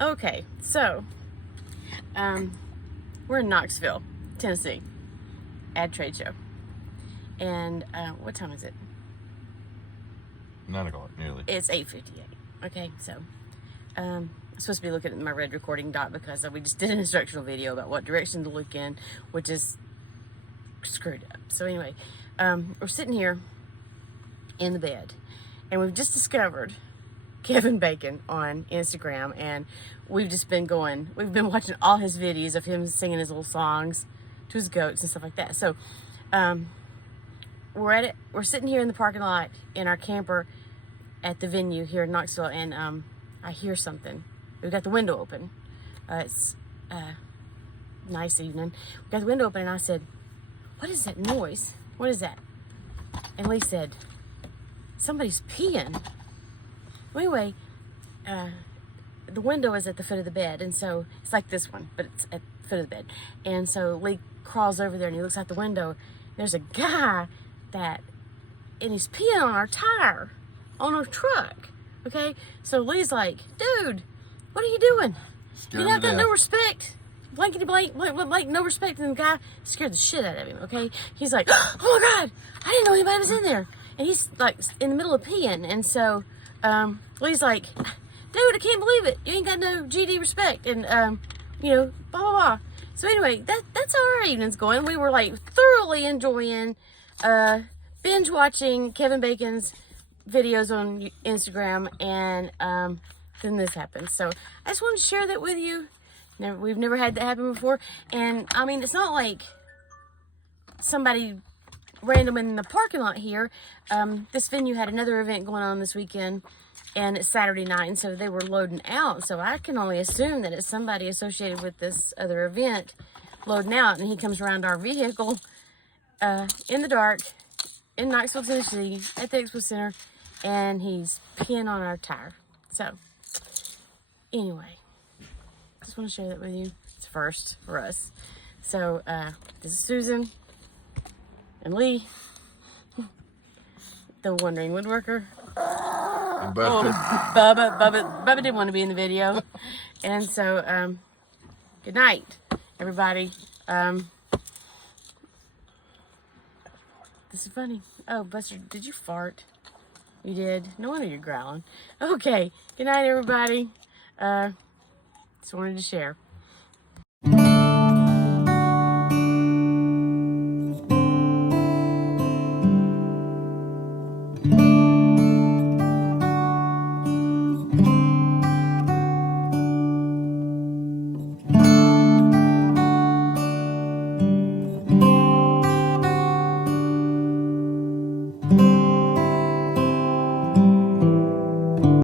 Okay, so we're in Knoxville, Tennessee, at trade show. And what time is it? 9 o'clock, nearly. It's 8:58. Okay, so I'm supposed to be looking at my red recording dot because we just did an instructional video about what direction to look in, which is screwed up. So anyway, we're sitting here in the bed, and we've just discovered Kevin Bacon on Instagram, and we've been watching all his videos of him singing his little songs to his goats and stuff like that. So we're sitting here in the parking lot in our camper at the venue here in Knoxville, and I hear something. We've got the window open. It's nice evening. We got the window open, and I said, "What is that noise? What is that?" And Lee said, "Somebody's peeing." Well, anyway, the window is at the foot of the bed, and so it's like this one, but it's at the foot of the bed. And so Lee crawls over there, and he looks out the window. There's a guy and he's peeing on our tire, on our truck. Okay, so Lee's like, "Dude, what are you doing? You not got no respect." Blankety blank, no respect. And the guy scared the shit out of him. Okay, he's like, "Oh my God, I didn't know anybody was in there." And he's like in the middle of peeing, and so Lee's like, "Dude, I can't believe it. You ain't got no GD respect." And blah blah blah. So anyway, that's how our evening's going. We were like thoroughly enjoying binge watching Kevin Bacon's videos on Instagram, and then this happened. So I just wanted to share that with you. We've never had that happen before, and I mean, it's not like somebody random in the parking lot here. This venue had another event going on this weekend, and it's Saturday night, and so they were loading out. So I can only assume that it's somebody associated with this other event loading out, and he comes around our vehicle in the dark in Knoxville, Tennessee, at the Expo Center, and he's peeing on our tire. So anyway, just want to share that with you. It's a first for us. So this is Susan and Lee, the wandering woodworker. And Bubba didn't want to be in the video. And so good night, everybody. This is funny. Oh, Buster, did you fart? You did? No wonder you're growling. Okay, good night, everybody. Just wanted to share.